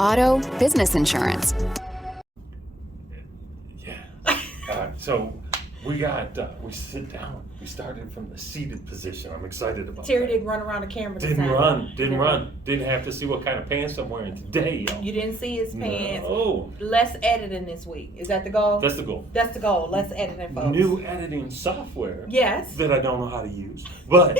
auto, business insurance. Yeah. So we sit down. We started from the seated position. I'm excited about Terry that. didn't run around the camera. Didn't run. Didn't have to see what kind of pants I'm wearing today, yo. You didn't see his pants. No. Less editing this week. Is that the goal? That's the goal. That's the goal. Less editing, folks. New editing software. Yes. That I don't know how to use. But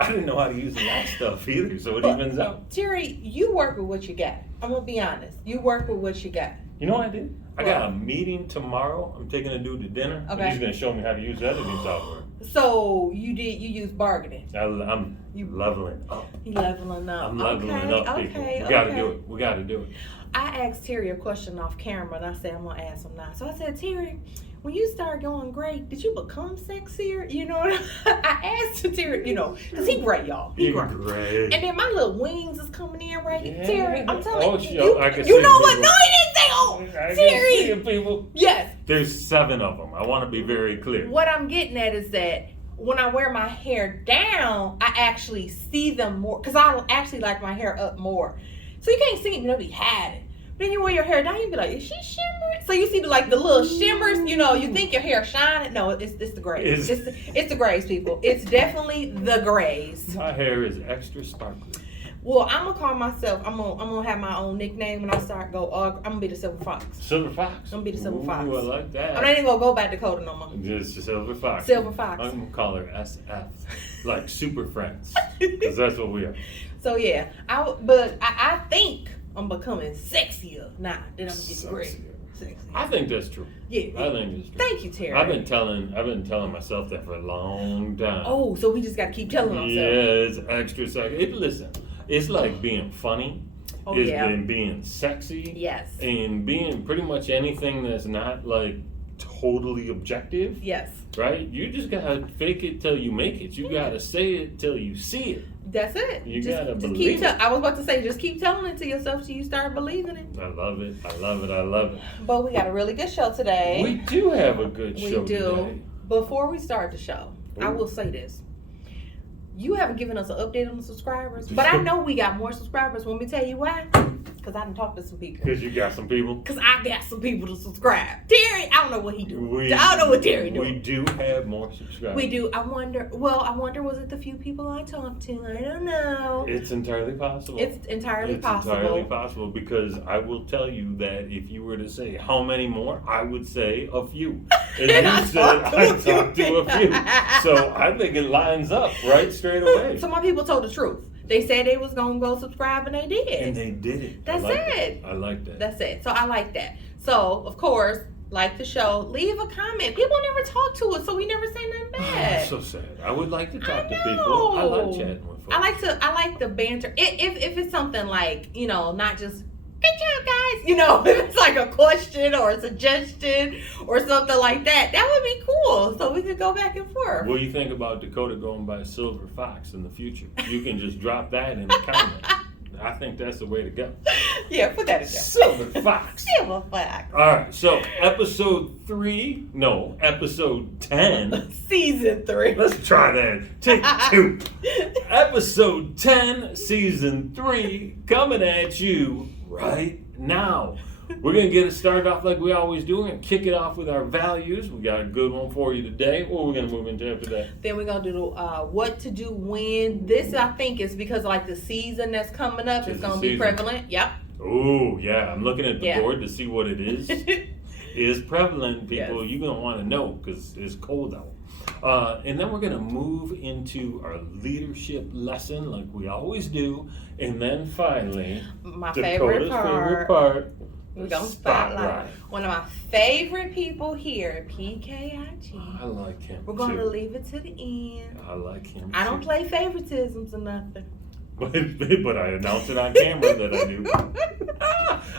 I didn't know how to use that stuff either, so it evens out. Terry, you work with what you got. I'm going to be honest. You work with what you got. You know what I did? I got a meeting tomorrow. I'm taking a dude to dinner. Okay. He's going to show me how to use editing software. So you use bargaining. I'm leveling up. You leveling up. I'm leveling up, people. We got to do it. We got to do it. I asked Terry a question off camera, and I said, I'm going to ask him now. So I said, Terry, when you started going great, did you become sexier? You know, I asked Terry, because he great, y'all. He great. And then my little wings is coming in right here. Terry, I'm telling you, I can you see know what? people. No, he didn't say, oh, I Terry. can see people. Yes. There's 7 of them. I want to be very clear. What I'm getting at is that when I wear my hair down, I actually see them more, because I actually like my hair up more. So you can't see it, be hiding. Then you wear your hair down, you be like, is she shimmering? So you see the little shimmers, you think your hair shining. No, it's the grays. It's the grays, people. It's definitely the grays. My hair is extra sparkly. Well, I'm gonna call myself. I'm gonna have my own nickname when I start I'm gonna be the Silver Fox. Silver Fox. I'm gonna be the Silver Fox. Ooh, I like that. I'm not even gonna go back to Dakota no more. Just Silver Fox. Silver Fox. I'm gonna call her SF, like Super Friends, because that's what we are. So yeah, I think I'm becoming sexier now that I'm getting great. Sexy. I think that's true. Yeah. I think that's true. Thank you, Terry. I've been telling myself that for a long time. Oh, so we just gotta keep telling ourselves. Yeah, it's extra sexy. Listen, it's like being funny. Oh, it's yeah. been being sexy. Yes. And being pretty much anything that's not like totally objective. Yes. Right? You just gotta fake it till you make it. You gotta say it till you see it. That's it. You just, gotta just believe it. I was about to say, just keep telling it to yourself till you start believing it. I love it. I love it. I love it. But we got a really good show today. We do have a good show We do. today. Before we start the show, I Ooh. will say this. You haven't given us an update on the subscribers, but I know we got more subscribers. Want me to tell you why? Because I done talked to some people. Because you got some people. Because I got some people to subscribe. Terry, I don't know what he do. We I don't know what Terry do. We do have more subscribers. We do. I wonder was it the few people I talked to? I don't know. It's entirely possible. It's entirely possible. Entirely possible, because I will tell you that if you were to say how many more, I would say a few. And you said I talked to a few. So I think it lines up right straight away. So my people told the truth. They said they was going to go subscribe, and they did. And they did it. That's it. I like that. That's it. So I like that. So, of course, like the show, leave a comment. People never talk to us, so we never say nothing bad. That's so sad. I would like to talk to people. I like chatting with folks. I like the banter. If it's something like, not just, good job, guys. If it's like a question or a suggestion or something like that, that would be cool. So we could go back and forth. What do you think about Dakota going by Silver Fox in the future? You can just drop that in the comments. I think that's the way to go. Yeah, put that in there. Silver Fox. Silver Fox. All right, so episode 10. Season 3. Let's try that. Take 2. Episode 10, season 3, coming at you right now. We're going to get it started off like we always do. We're going to kick it off with our values. We got a good one for you today. What are we going to move into after that? Then we're going to do what to do when. This, I think, is because like the season that's coming up is going to be prevalent. Yep. Oh, yeah. I'm looking at the board to see what it is. It is prevalent, people. Yes. You're going to want to know because it's cold out. And then we're going to move into our leadership lesson like we always do. And then finally, my Dakota's favorite part. We're going to spotlight one of my favorite people here at PKIG. I like him. We're going to leave it to the end. I like him. I don't play favoritisms or nothing. But I announce it on camera that I do.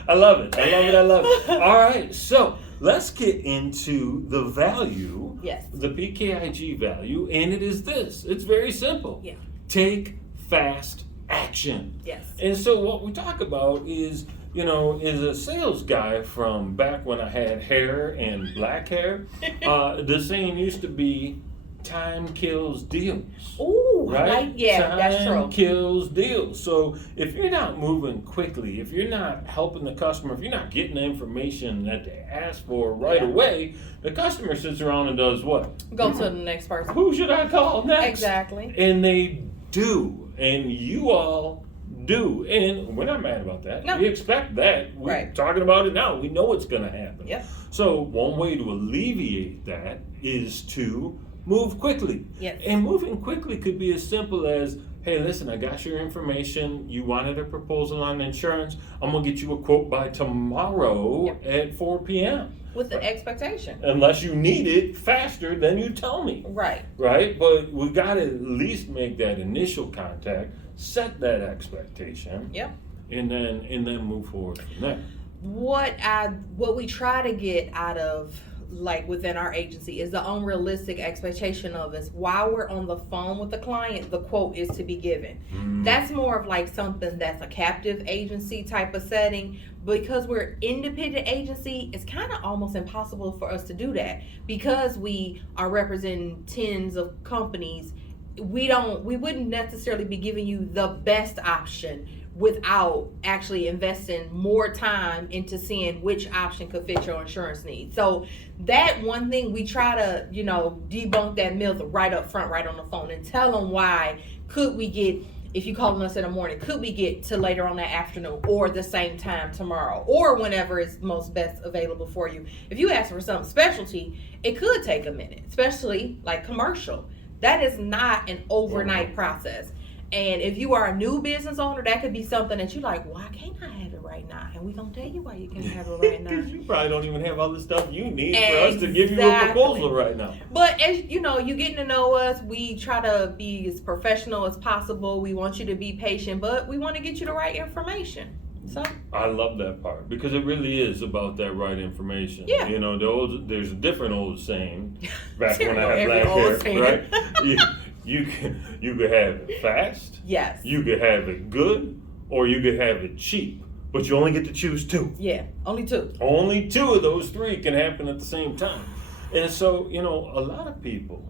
I love it. I love it. All right, so let's get into the value. Yes. The PKIG value, and it is this. It's very simple. Yeah. Take fast action. Yes. And so what we talk about is, is a sales guy from back when I had hair and black hair. The saying used to be, time kills deals. Ooh, Right? that's true. Time kills deals. So if you're not moving quickly, if you're not helping the customer, if you're not getting the information that they ask for right away, the customer sits around and does what? Go to the next person. Who should I call next? Exactly. And they do. And you all do. And we're not mad about that. No. We expect that. We're talking about it now. We know it's going to happen. Yep. So one way to alleviate that is to move quickly. Yes. And moving quickly could be as simple as, hey, listen, I got your information. You wanted a proposal on insurance. I'm going to get you a quote by tomorrow at 4 p.m. With the expectation. Unless you need it faster, then you tell me. Right. Right? But we got to at least make that initial contact, set that expectation, Yep. and then move forward from there. What we try to get out of, like, within our agency is the unrealistic expectation of us while we're on the phone with the client, the quote is to be given. That's more of like something that's a captive agency type of setting. Because we're independent agency, it's kind of almost impossible for us to do that because we are representing tens of companies. We wouldn't necessarily be giving you the best option without actually investing more time into seeing which option could fit your insurance needs. So that one thing we try to, debunk that myth right up front, right on the phone, and tell them why could we get, if you calling us in the morning, could we get to later on that afternoon or the same time tomorrow or whenever is most best available for you. If you ask for some specialty, it could take a minute, especially like commercial. That is not an overnight process. And if you are a new business owner, that could be something that you're like, why can't I have it right now? And we're going to tell you why you can't have it right now. Because you probably don't even have all the stuff you need for us to give you a proposal right now. But as you know, you getting to know us, we try to be as professional as possible. We want you to be patient, but we want to get you the right information. So I love that part because it really is about that right information. Yeah. There's a different old saying back when I had Every black old hair, saying. right? You could have it fast. Yes. You could have it good, or you could have it cheap. But you only get to choose two. Yeah, only two. Only two of those three can happen at the same time. And so, a lot of people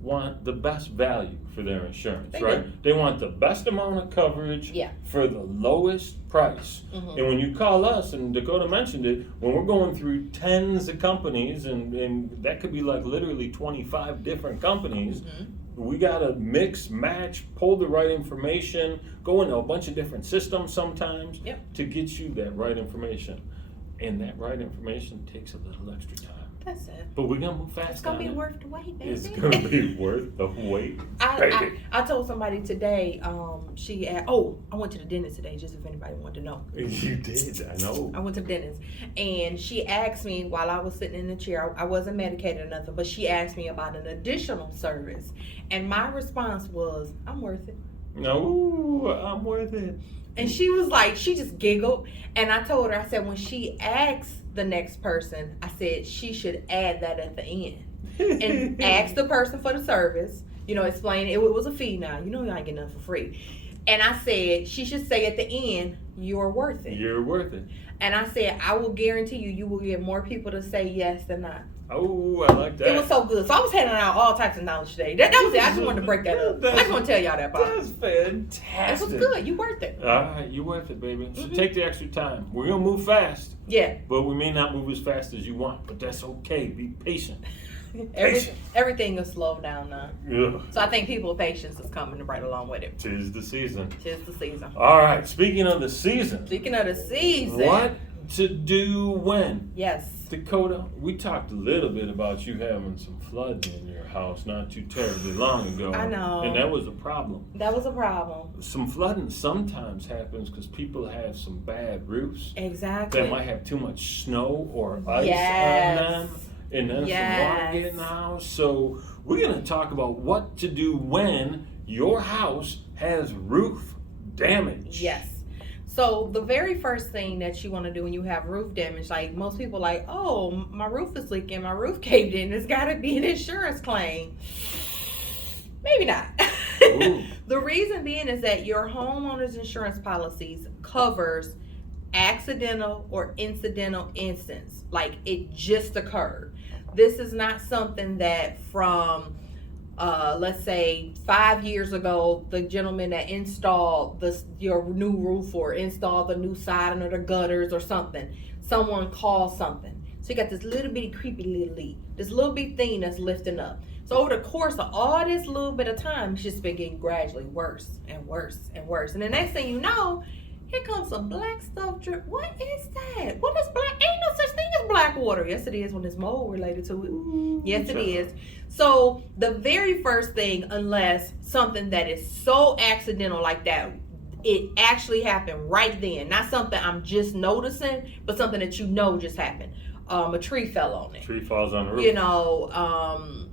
want the best value for their insurance, They right? do. They want the best amount of coverage for the lowest price. And when you call us, and Dakota mentioned it, when we're going through tens of companies, and that could be like literally 25 different companies, we gotta mix, match, pull the right information, go into a bunch of different systems sometimes to get you that right information. And that right information takes a little extra time. That's it. But we're gonna move fast. It's gonna be worth the wait, baby. It's gonna be worth the wait. I told somebody today, she asked, I went to the dentist today, just if anybody wanted to know. You did, I know. I went to the dentist, and she asked me while I was sitting in the chair, I wasn't medicated or nothing, but she asked me about an additional service. And my response was, I'm worth it. No, I'm worth it. And she was like, she just giggled. And I told her, I said, when she asks the next person, I said she should add that at the end. And ask the person for the service, explain it was a fee now. You ain't getting nothing for free. And I said, she should say at the end, you're worth it. You're worth it. And I said, I will guarantee you will get more people to say yes than not. Oh, I like that. It was so good. So I was handing out all types of knowledge today. That was it. I just wanted to break that up. I just want to tell y'all that part. That's fantastic. It was good. You worth it. All right, you're worth it, baby. So take the extra time. We're going to move fast. Yeah. But we may not move as fast as you want, but that's okay. Be patient. Everything is slowed down now. Yeah. So I think people's patience is coming right along with it. 'Tis the season. Tis the season. All right, speaking of the season. Speaking of the season. What to do when? Yes. Dakota, we talked a little bit about you having some flooding in your house not too terribly long ago. I know. And that was a problem. That was a problem. Some flooding sometimes happens because people have some bad roofs. Exactly. That might have too much snow or ice Yes. on them. And then some water get in the house. So we're going to talk about what to do when your house has roof damage. Yes. So the very first thing that you want to do when you have roof damage, like most people like, oh, my roof is leaking, my roof caved in, there's got to be an insurance claim. Maybe not. The reason being is that your homeowner's insurance policies covers accidental or incidental instance, like it just occurred. This is not something that from let's say 5 years ago, the gentleman that installed your new roof or installed the new siding or the gutters or something, someone calls something. So you got this little bitty creepy little leak, this little bitty thing that's lifting up. So over the course of all this little bit of time, it's just been getting gradually worse and worse and worse. And the next thing you know, here comes some black stuff drip. What is that? What is black? Ain't no such thing as black water. Yes, it is when there's mold related to it. Ooh, yes, it is. So the very first thing, unless something that is so accidental like that, it actually happened right then. Not something I'm just noticing, but something that you know just happened. A tree fell on it. Tree falls on the roof. You know,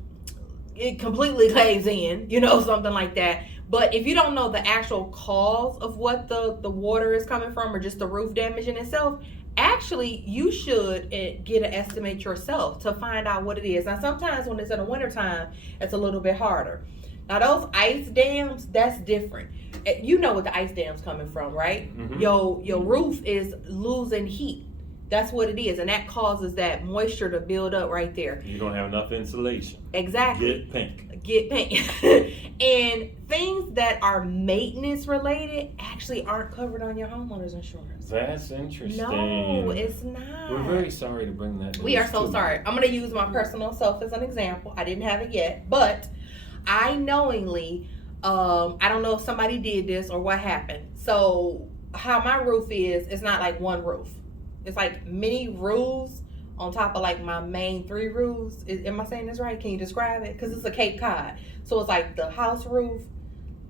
it completely caves in, you know, something like that. But if you don't know the actual cause of what the water is coming from or just the roof damage in itself, actually you should get an estimate yourself to find out what it is. Now sometimes when it's in the wintertime, it's a little bit harder. Now those ice dams, that's different. You know what the ice dam's coming from, right? Mm-hmm. Your roof is losing heat. That's what it is, and that causes that moisture to build up right there. You don't have enough insulation. Exactly. Get pink. And things that are maintenance related actually aren't covered on your homeowner's insurance. That's interesting. No, it's not. We're very sorry to bring that. We are so sorry. I'm going to use my personal self as an example. I didn't have it yet, but I knowingly, I don't know if somebody did this or what happened. So how my roof is, it's not like one roof. It's like many roofs on top of like my main 3 roofs. Am I saying this right? Can you describe it? Because it's a Cape Cod. So it's like the house roof,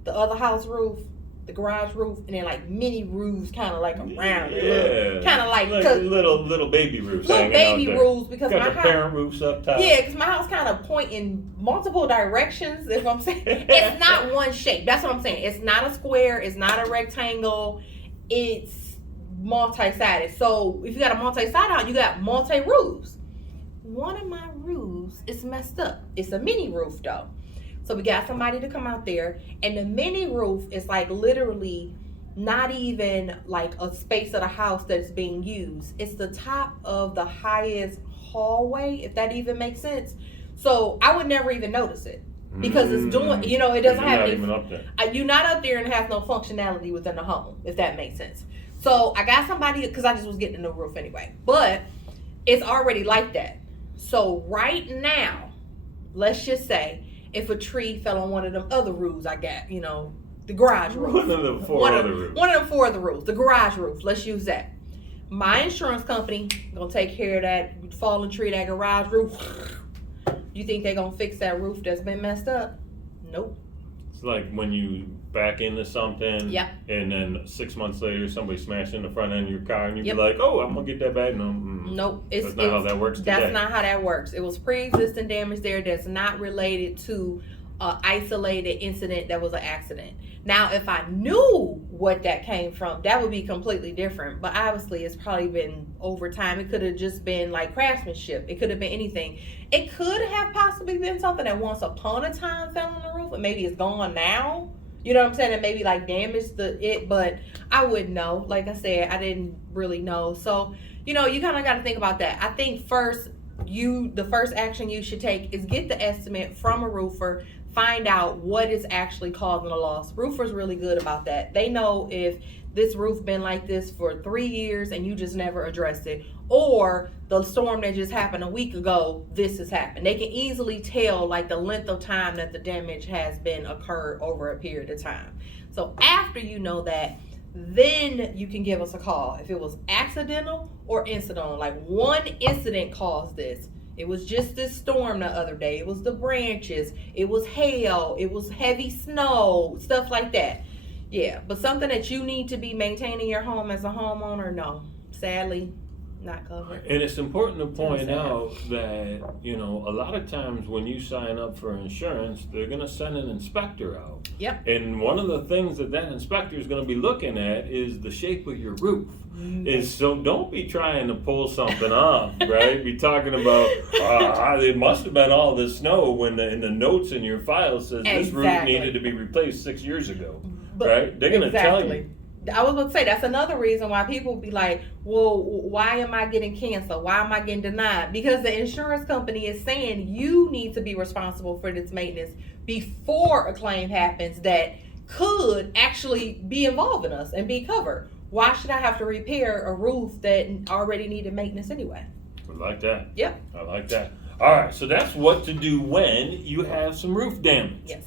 the other house roof, the garage roof, and then like mini roofs kind of like around it. Kind of like little baby roofs. Little baby roofs because got my the house. parent roofs up top. Yeah, because my house kind of point in multiple directions, if I'm saying. It's not one shape. That's what I'm saying. It's not a square. It's not a rectangle. It's multi-sided. So if you got a multi-sided house, you got multi-roofs. One of my roofs is messed up. It's a mini roof though. So we got somebody to come out there, and the mini roof is like literally not even like a space of the house that's being used. It's the top of the highest hallway, if that even makes sense. So I would never even notice it because it's doing, you know, it doesn't have any. You're not up there and it has no functionality within the home, if that makes sense. So I got somebody, because I just was getting a new roof anyway, but it's already like that. So right now, let's just say if a tree fell on one of them other roofs I got, you know, the garage roof. One of them 4 other roofs. One of them 4 other roofs, the garage roof, let's use that. My insurance company gonna take care of that fallen tree, that garage roof. You think they gonna fix that roof that's been messed up? Nope. It's like when you back into something, yep, and then 6 months later somebody smashed in the front end of your car and you'd be like, oh, I'm gonna get that back. Nope. That's not how that works today. That's not how that works. It was pre-existing damage there that's not related to an isolated incident that was an accident. Now, if I knew what that came from, that would be completely different. But obviously, it's probably been over time. It could have just been like craftsmanship. It could have been anything. It could have possibly been something that once upon a time fell on the roof, and maybe it's gone now. You know what I'm saying? And maybe like damaged it, but I wouldn't know. Like I said, I didn't really know. So, you know, you kind of got to think about that. I think the first action you should take is get the estimate from a roofer. Find out what is actually causing the loss. Roofers really good about that. They know if this roof been like this for 3 years and you just never addressed it, or the storm that just happened a week ago, this has happened. They can easily tell like the length of time that the damage has been occurred over a period of time. So after you know that, then you can give us a call if it was accidental or incidental. Like one incident caused this. It was just this storm the other day. It was the branches. It was hail. It was heavy snow, stuff like that. Yeah, but something that you need to be maintaining your home as a homeowner, no. Sadly, not covered. And it's important to point out that, you know, a lot of times when you sign up for insurance, they're going to send an inspector out. Yep. And one of the things that inspector is going to be looking at is the shape of your roof. So don't be trying to pull something off, right? Be talking about, it must have been all this snow when in the notes in your file says this roof needed to be replaced 6 years ago, right? They're going to tell you. I was going to say, that's another reason why people be like, well, why am I getting canceled? Why am I getting denied? Because the insurance company is saying you need to be responsible for this maintenance before a claim happens that could actually be involving us and be covered. Why should I have to repair a roof that already needed maintenance anyway? I like that. Yep. I like that. All right, so that's what to do when you have some roof damage. Yes.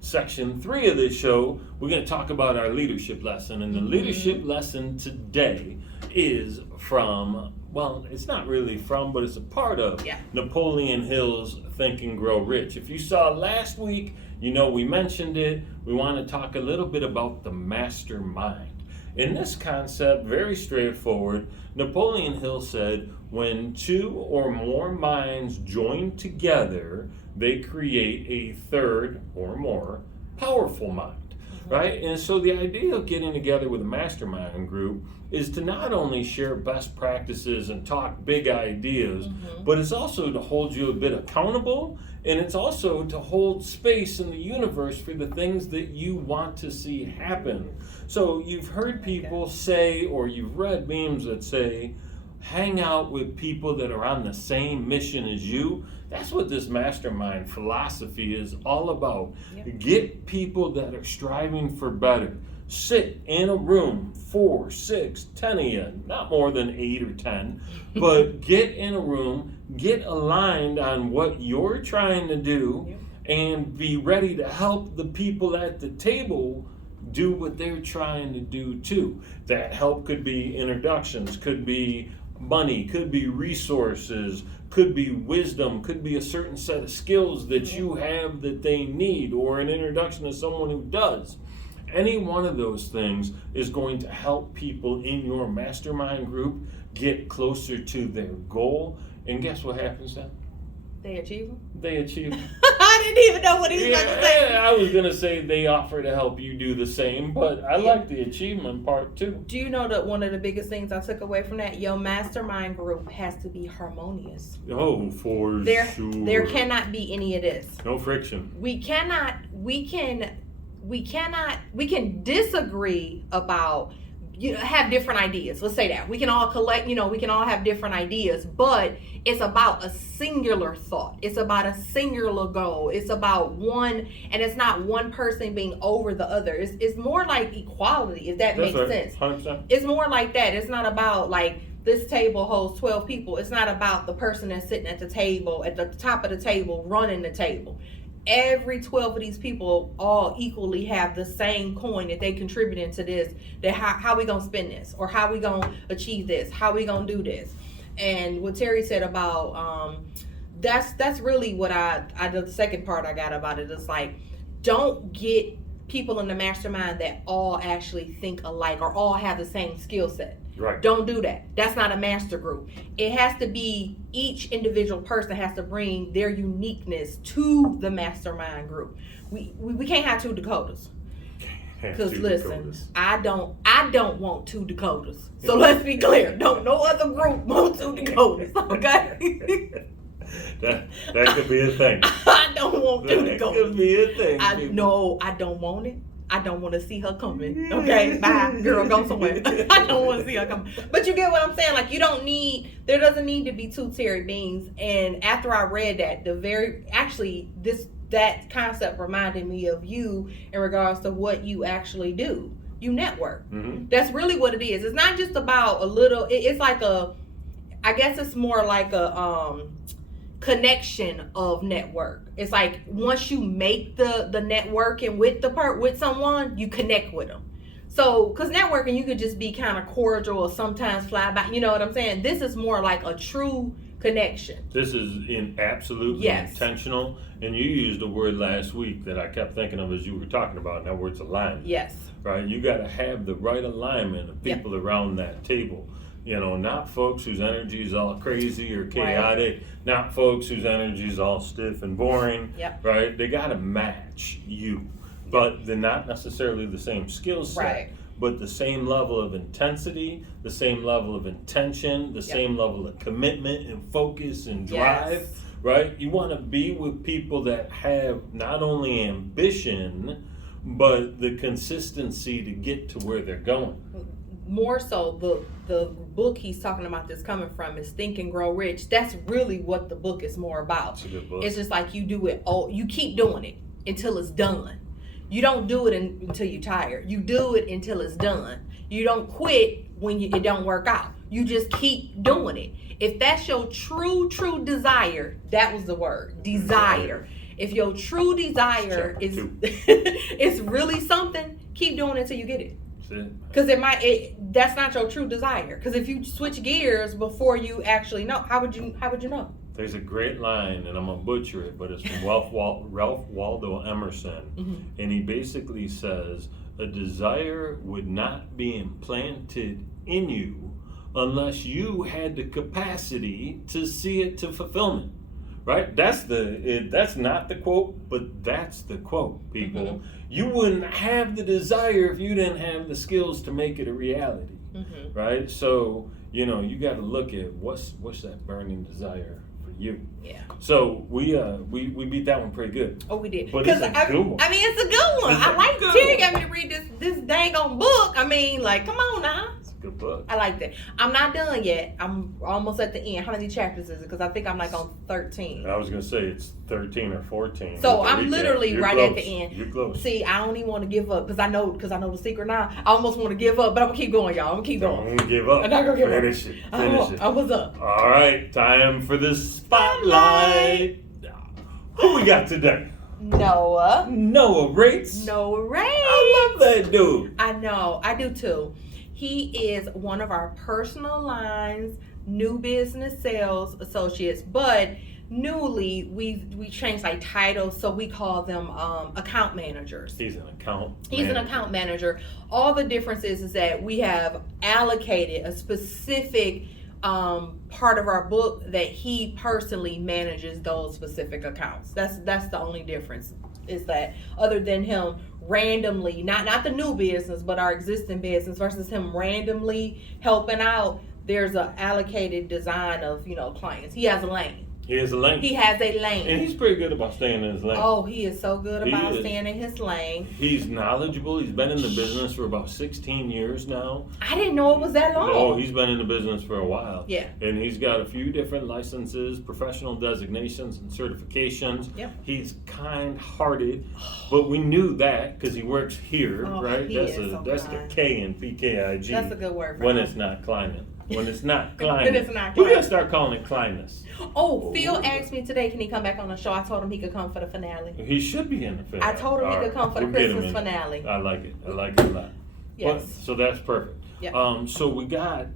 Section 3 of this show, we're going to talk about our leadership lesson. And the leadership lesson today is from, well, it's not really from, but it's a part of Napoleon Hill's Think and Grow Rich. If you saw last week, you know we mentioned it. We want to talk a little bit about the mastermind. In this concept, very straightforward, Napoleon Hill said, when two or more minds join together, they create a third or more powerful mind, right? And so the idea of getting together with a mastermind group is to not only share best practices and talk big ideas, but it's also to hold you a bit accountable, and it's also to hold space in the universe for the things that you want to see happen. So you've heard people say, or you've read memes that say, hang out with people that are on the same mission as you. That's what this mastermind philosophy is all about. Get people that are striving for better. Sit in a room, 4, 6, 10 of you, not more than 8 or 10, but get in a room, get aligned on what you're trying to do, and be ready to help the people at the table do what they're trying to do too. That help could be introductions, could be money, could be resources, could be wisdom, could be a certain set of skills that you have that they need, or an introduction to someone who does. Any one of those things is going to help people in your mastermind group get closer to their goal. And guess what happens then? They achieve them? They achieve them. I didn't even know what he was going to say. I was going to say they offer to help you do the same, but I like the achievement part too. Do you know that one of the biggest things I took away from that? Your mastermind group has to be harmonious. Oh, for sure. There cannot be any of this. No friction. We can disagree about, have different ideas. Let's say that. We can all we can all have different ideas, but it's about a singular thought. It's about a singular goal. It's about one, and it's not one person being over the other. It's more like equality, if that makes sense. 100%. It's more like that. It's not about like this table holds 12 people. It's not about the person that's sitting at the table, at the top of the table, running the table. Every 12 of these people all equally have the same coin that they contribute into this. That how we gonna spend this, or how we gonna achieve this, how we gonna do this. And what Terry said about that's really what the second part I got about it is like, don't get people in the mastermind that all actually think alike or all have the same skill set. Right. Don't do that. That's not a master group. It has to be each individual person has to bring their uniqueness to the mastermind group. We can't have 2 Dakotas. Because listen, I don't want 2 Dakotas. So let's be clear. No other group wants 2 Dakotas. Okay. that could be a thing. I don't want 2 Dakotas. That could be a thing. I don't want it. I don't want to see her coming. Okay, bye, girl, go somewhere. I don't want to see her coming. But you get what I'm saying? Like, there doesn't need to be 2 Terry Beans. And after I read that, that concept reminded me of you in regards to what you actually do. You network. Mm-hmm. That's really what it is. It's not just about it's like I guess it's more like a connection of network. It's like once you make the networking with someone, you connect with them. So, because networking, you could just be kind of cordial or sometimes fly by. You know what I'm saying? This is more like a true connection. This is absolutely intentional. And you used a word last week that I kept thinking of as you were talking about, and that word's alignment. Yes. Right? You got to have the right alignment of people around that table. Not folks whose energy is all crazy or chaotic, not folks whose energy is all stiff and boring, right? They got to match you, but they're not necessarily the same skill set, but the same level of intensity, the same level of intention, the same level of commitment and focus and drive, right? You want to be with people that have not only ambition, but the consistency to get to where they're going. More so, the book he's talking about this coming from is Think and Grow Rich. That's really what the book is more about. It's a good book. It's just like you do it, you keep doing it until it's done. You don't do it until you're tired. You do it until it's done. You don't quit when it don't work out. You just keep doing it. If that's your true desire, that was the word, desire. If your true desire is it's really something, keep doing it until you get it. Because that's not your true desire. Because if you switch gears before you actually know, how would you know? There's a great line, and I'm gonna butcher it, but it's from Ralph Waldo Emerson, and he basically says, "A desire would not be implanted in you unless you had the capacity to see it to fulfillment." Right? That's not the quote, but that's the quote, people. Mm-hmm. You wouldn't have the desire if you didn't have the skills to make it a reality. Mm-hmm. Right? So, you got to look at what's that burning desire for you. Yeah. So we beat that one pretty good. Oh, we did. But it's a good one. I mean, it's a good one. I like Terry got me to read this dang on book. I mean, like, come on now. Good book. I like that. I'm not done yet. I'm almost at the end. How many chapters is it? Because I think I'm like on 13. I was gonna say it's 13 or 14. So I'm literally right at the end. You're close. See, I don't even want to give up because I know the secret now. I almost want to give up, but I'm gonna keep going, y'all. I'm gonna keep going. Don't give up. I'm not gonna give up. Finish it. I was up. All right, time for the spotlight. Who we got today? Noah Raitz. I love that dude. I know. I do too. He is one of our personal lines, new business sales associates, but newly we changed like titles, so we call them account managers. He's an account manager. All the difference is that we have allocated a specific part of our book that he personally manages those specific accounts. That's the only difference, is that other than him randomly, not the new business, but our existing business, versus him randomly helping out, there's an allocated design of, clients. He has a lane. He has a lane. And he's pretty good about staying in his lane. Oh, he is so good about staying in his lane. He's knowledgeable. He's been in the business for about 16 years now. I didn't know it was that long. Oh, he's been in the business for a while. Yeah. And he's got a few different licenses, professional designations, and certifications. Yep. He's kind-hearted, but we knew that because he works here, right? That's the K in PKIG. That's a good word for when him. it's not climbing. When it's not climbing. When it's not We're climbing. going to start calling it climbness. Oh, Phil asked me today, can he come back on the show? I told him he could come for the finale. He should be in the finale. I told him he could come for the Christmas finale. I like it a lot. Yes. So that's perfect. Yeah. So we got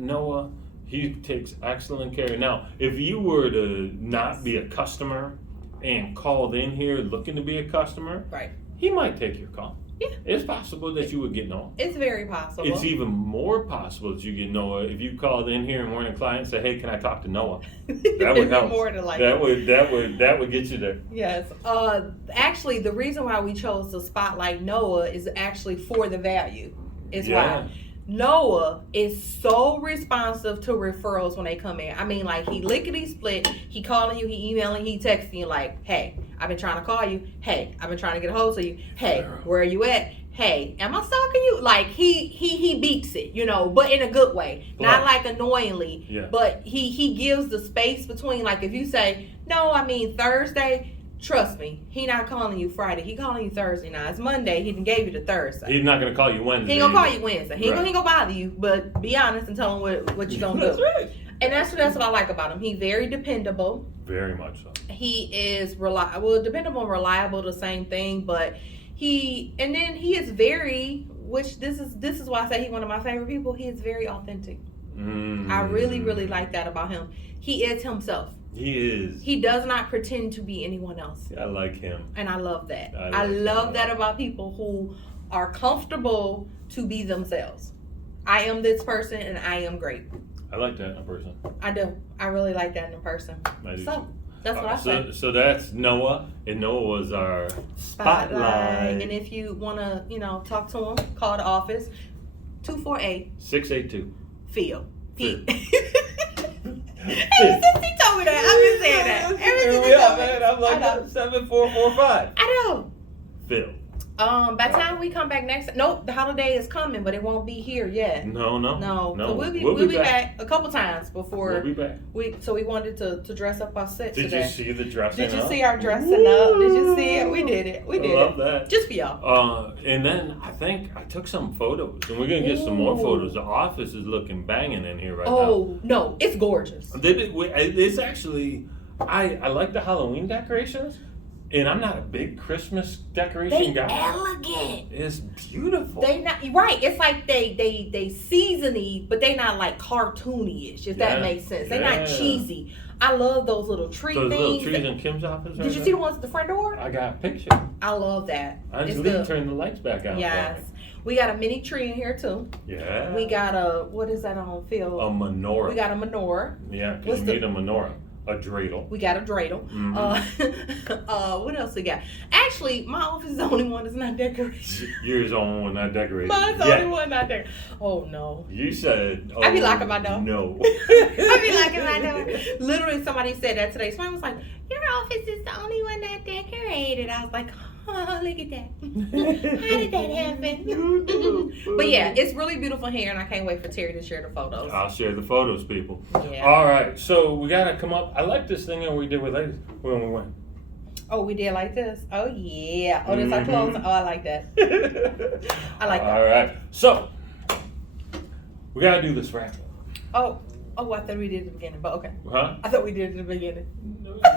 Noah. He takes excellent care. Now, if you were to not be a customer and called in here looking to be a customer, right, he might take your call. Yeah. It's possible that you would get Noah. It's very possible. It's even more possible that you get Noah if you called in here and weren't a client and said, "Hey, can I talk to Noah?" That would help. More to like that would get you there. Yes. Actually, the reason why we chose to spotlight Noah is actually for the value. Why Noah is so responsive to referrals when they come in. I mean, like, he lickety split. He calling you, he emailing, he texting you like, "Hey, I've been trying to call you. Hey, I've been trying to get a hold of you. Hey, where are you at? Hey, am I stalking you?" Like, he beats it, but in a good way, not like annoyingly. Yeah. But he gives the space between, like, if you say, "No, I mean Thursday." Trust me, he not calling you Friday. He calling you Thursday now. It's Monday. He done gave you the Thursday. He's not gonna call you Wednesday. He ain't gonna call you Wednesday. He ain't gonna bother you, but be honest and tell him what you gonna do. That's right. And that's what I like about him. He's very dependable. Very much so. He is reliable. Dependable and reliable, the same thing. But he is very, which this is why I say he's one of my favorite people. He is very authentic. I really, really like that about him. He is himself. He is. He does not pretend to be anyone else. I like him. And I love that. I love that about people who are comfortable to be themselves. I am this person and I am great. I like that in a person. I do. I really like that in a person. I do so, too. That's what I say. So that's Noah, and Noah was our spotlight. And if you want to, talk to him, call the office, 248-682. Phil. Ever since he told me that, I've been saying that. Ever since he told me that. I'm like 7445. I know. Phil. By the time we come back next, nope, the holiday is coming, but it won't be here yet. No. So we'll be back a couple times before. We'll be back. So we wanted to dress up our set Did today. you see the dressing up? Did you see our dressing up? Did you see it? We did it. We did I love that. Just for y'all. And then I think I took some photos, and we're gonna get some more photos. The office is looking banging in here right now. Oh no, it's gorgeous. It's actually, I like the Halloween decorations. And I'm not a big Christmas decoration guy. Elegant. It's beautiful. They not right. It's like they seasony, but they not like cartoony-ish. If that makes sense. They not cheesy. I love those little tree those things. Little trees in Kim's office. Did you see the ones at the front door? I got a picture. I love that. Angelique turned the lights back on. Yes. We got a mini tree in here too. Yeah. We got what is that on film? A menorah. We got a menorah. Yeah, because you need a menorah. A dreidel. We got a dreidel. Mm-hmm. What else we got? Actually, my office is the only one that's not decorated. Yours the only one not decorated. Mine's the only one not decorated. Oh no. You said. Oh, I be locking my door. No. I be locking my door. Literally, somebody said that today. Somebody was like, "Your office is the only one not decorated." I was like, "Oh, look at that! How did that happen?" But yeah, it's really beautiful here, and I can't wait for Terry to share the photos. I'll share the photos, people. Yeah. All right, so we gotta come up. I like this thing that we did with ladies when we went. Oh, we did like this. Oh yeah. Oh, this our clothes. Oh, I like that. I like that. All right, so we gotta do this wrap up. Oh, I thought we did it at the beginning, but okay. Huh? I thought we did it at the beginning.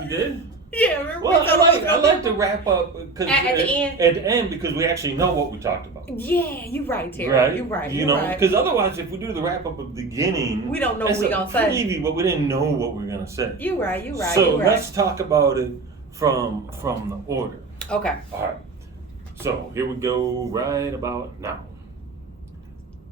We did. Yeah, remember? Well, I like to wrap up because at the end. At the end, because we actually know what we talked about. Yeah, you're right, Terry. Right? You're right. You know, because otherwise, if we do the wrap up at the beginning, we don't know what we're gonna say. Preview, but we didn't know what we are gonna say. You're right. You're right. So let's talk about it from the order. Okay. All right. So here we go. Right about now.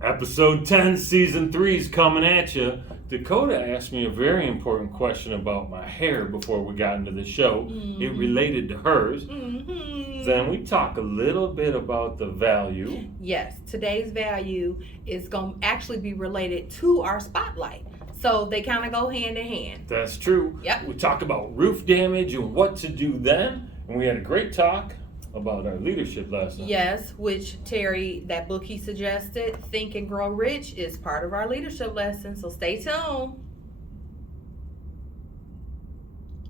Episode 10, Season 3 is coming at you. Dakota asked me a very important question about my hair before we got into the show. Mm-hmm. It related to hers. Mm-hmm. Then we talk a little bit about the value. Yes, today's value is going to actually be related to our spotlight. So they kind of go hand in hand. That's true. Yep. We talk about roof damage and what to do then. And we had a great talk about our leadership lesson. Yes, which Terry, that book he suggested, Think and Grow Rich, is part of our leadership lesson. So stay tuned.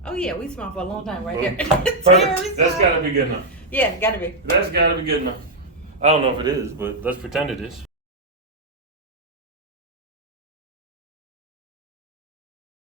Oh yeah, we smiled for a long time right there. Perfect. That's got to be good enough. Yeah, got to be. That's got to be good enough. I don't know if it is, but let's pretend it is.